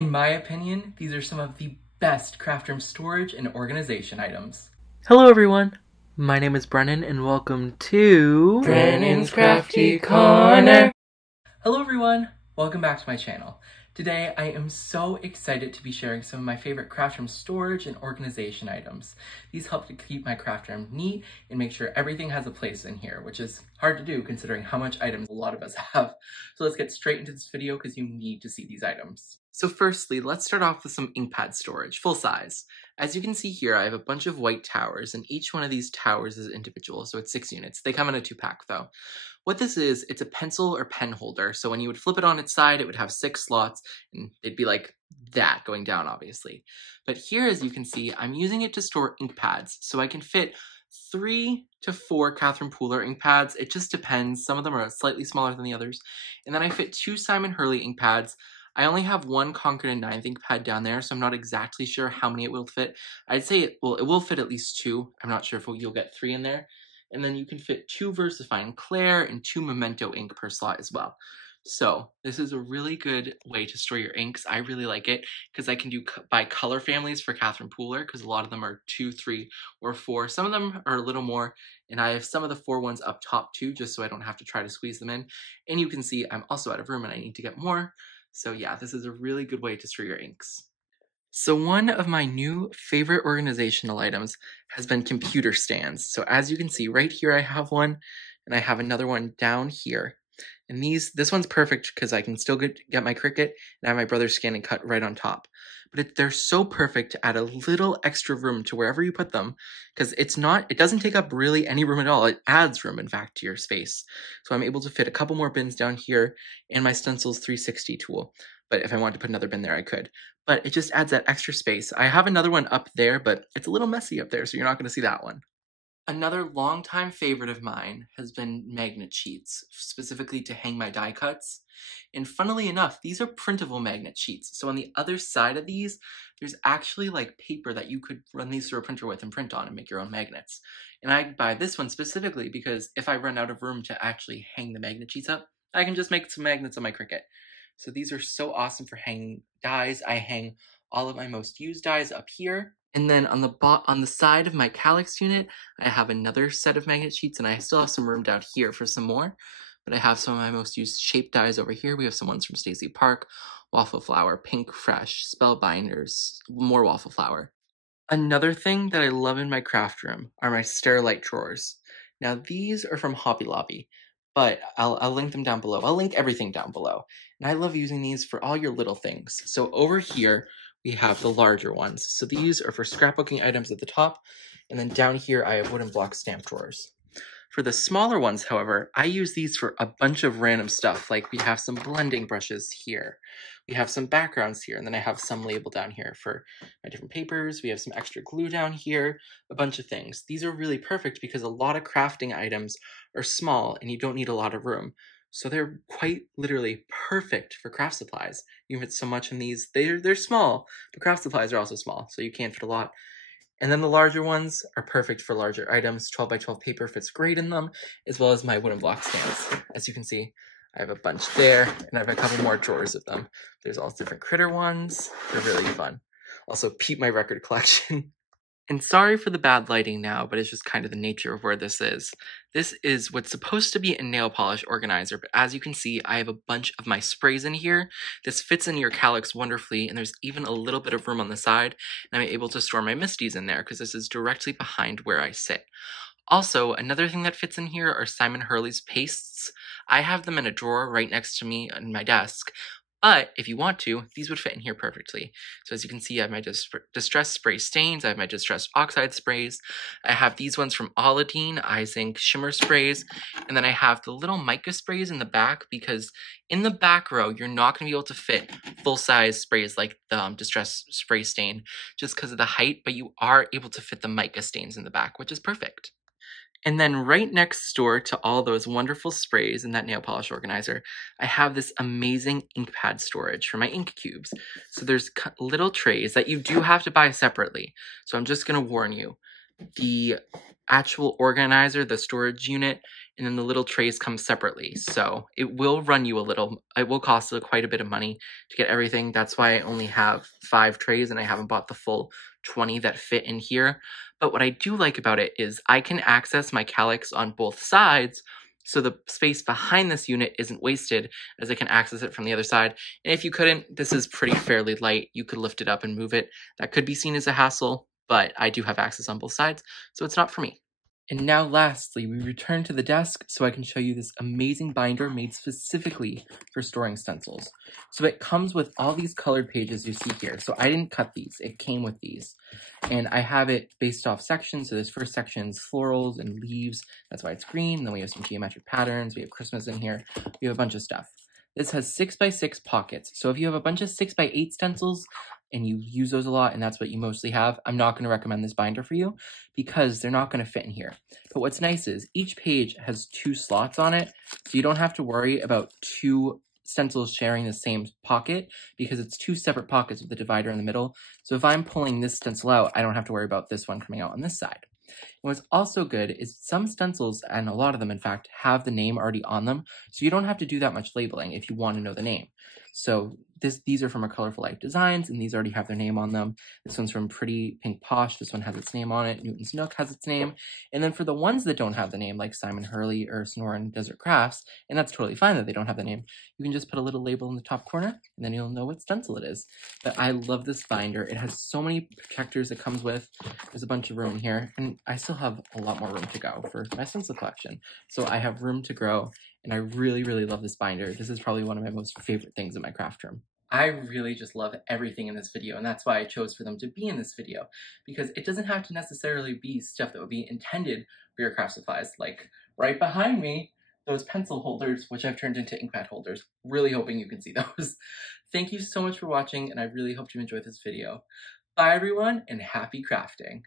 In my opinion, these are some of the best Craftroom storage and organization items. Hello everyone, my name is Brennan and welcome to Brennan's Crafty Corner. Hello everyone, welcome back to my channel. Today I am so excited to be sharing some of my favorite Craftroom storage and organization items. These help to keep my Craftroom neat and make sure everything has a place in here, which is hard to do considering how much items a lot of us have. So let's get straight into this video because you need to see these items. So firstly, let's start off with some ink pad storage, full size. As you can see here, I have a bunch of white towers, and each one of these towers is individual, so it's 6 units. They come in a 2-pack though. What this is, it's a pencil or pen holder, so when you would flip it on its side, it would have 6 slots, and they'd be like that going down, obviously. But here, as you can see, I'm using it to store ink pads, so I can fit 3 to 4 Catherine Pooler ink pads. It just depends. Some of them are slightly smaller than the others. And then I fit 2 Simon Hurley ink pads. I only have 1 Concord & 9th ink pad down there, so I'm not exactly sure how many it will fit. I'd say it will fit at least 2. I'm not sure if you'll get 3 in there. And then you can fit 2 VersaFine Claire and 2 Memento ink per slot as well. So this is a really good way to store your inks. I really like it because I can do by color families for Catherine Pooler because a lot of them are 2, 3, or 4. Some of them are a little more, and I have some of the 4 ones up top too, just so I don't have to try to squeeze them in. And you can see I'm also out of room and I need to get more. So yeah, this is a really good way to store your inks. So one of my new favorite organizational items has been computer stands. So as you can see right here, I have one and I have another one down here. And this one's perfect because I can still get my Cricut and have my brother's scan and cut right on top. But they're so perfect to add a little extra room to wherever you put them because it doesn't take up really any room at all. It adds room, in fact, to your space. So I'm able to fit a couple more bins down here and my Stencil's 360 tool. But if I wanted to put another bin there, I could. But it just adds that extra space. I have another one up there, but it's a little messy up there, so you're not going to see that one. Another longtime favorite of mine has been magnet sheets, specifically to hang my die cuts. And funnily enough, these are printable magnet sheets. So on the other side of these, there's actually like paper that you could run these through a printer with and print on and make your own magnets. And I buy this one specifically because if I run out of room to actually hang the magnet sheets up, I can just make some magnets on my Cricut. So these are so awesome for hanging dies. I hang all of my most used dies up here. And then on the side of my Calyx unit, I have another set of magnet sheets, and I still have some room down here for some more. But I have some of my most used shape dies over here. We have some ones from Stacey Park, Waffle Flower, Pink Fresh, Spell Binders, more Waffle Flower. Another thing that I love in my craft room are my Sterilite drawers. Now these are from Hobby Lobby, but I'll link them down below. I'll link everything down below. And I love using these for all your little things. So over here, we have the larger ones. So these are for scrapbooking items at the top. And then down here, I have wooden block stamp drawers. For the smaller ones, however, I use these for a bunch of random stuff. Like we have some blending brushes here. We have some backgrounds here. And then I have some label down here for my different papers. We have some extra glue down here, a bunch of things. These are really perfect because a lot of crafting items are small and you don't need a lot of room. So they're quite literally perfect for craft supplies. You fit so much in these. They're small, but craft supplies are also small, so you can fit a lot. And then the larger ones are perfect for larger items. 12 by 12 paper fits great in them, as well as my wooden block stands. As you can see, I have a bunch there, and I have a couple more drawers of them. There's all different critter ones. They're really fun. Also, peep my record collection. And sorry for the bad lighting now, but it's just kind of the nature of where this is. This is what's supposed to be a nail polish organizer, but as you can see, I have a bunch of my sprays in here. This fits in your Calyx wonderfully, and there's even a little bit of room on the side, and I'm able to store my Misties in there because this is directly behind where I sit. Also, another thing that fits in here are Simon Hurley's pastes. I have them in a drawer right next to me on my desk, but if you want to, these would fit in here perfectly. So as you can see, I have my Distress Spray Stains, I have my Distress Oxide Sprays, I have these ones from Aladdin, Eye-Zinc Shimmer Sprays, and then I have the little mica sprays in the back because in the back row, you're not going to be able to fit full-size sprays like the Distress Spray Stain just because of the height, but you are able to fit the mica stains in the back, which is perfect. And then right next door to all those wonderful sprays in that nail polish organizer, I have this amazing ink pad storage for my ink cubes. So there's little trays that you do have to buy separately. So I'm just going to warn you. The actual organizer, the storage unit, and then the little trays come separately. So it will run you a little, it will cost quite a bit of money to get everything. That's why I only have 5 trays and I haven't bought the full 20 that fit in here. But what I do like about it is I can access my calyx on both sides, so the space behind this unit isn't wasted, as I can access it from the other side. And if you couldn't, this is pretty fairly light. You could lift it up and move it. That could be seen as a hassle, but I do have access on both sides, so it's not for me. And now lastly, we return to the desk so I can show you this amazing binder made specifically for storing stencils. So it comes with all these colored pages you see here. So I didn't cut these, it came with these. And I have it based off sections. So this first section's florals and leaves, that's why it's green. Then we have some geometric patterns, we have Christmas in here, we have a bunch of stuff. This has 6x6 pockets. So if you have a bunch of 6x8 stencils and you use those a lot and that's what you mostly have, I'm not going to recommend this binder for you because they're not going to fit in here. But what's nice is each page has 2 slots on it, so you don't have to worry about 2 stencils sharing the same pocket because it's 2 separate pockets with the divider in the middle. So if I'm pulling this stencil out, I don't have to worry about this one coming out on this side. And what's also good is some stencils, and a lot of them in fact, have the name already on them, so you don't have to do that much labeling if you want to know the name. So these are from a Colorful Life Designs, and these already have their name on them. This one's from Pretty Pink Posh. This one has its name on it. Newton's Nook has its name. And then for the ones that don't have the name, like Simon Hurley or Sonoran Desert Crafts, and that's totally fine that they don't have the name, you can just put a little label in the top corner, and then you'll know what stencil it is. But I love this binder. It has so many protectors it comes with. There's a bunch of room here, and I still have a lot more room to go for my stencil collection. So I have room to grow, and I really, really love this binder. This is probably one of my most favorite things in my craft room. I really just love everything in this video, and that's why I chose for them to be in this video, because it doesn't have to necessarily be stuff that would be intended for your craft supplies. Like right behind me, those pencil holders, which I've turned into ink pad holders. Really hoping you can see those. Thank you so much for watching, and I really hope you enjoyed this video. Bye everyone, and happy crafting!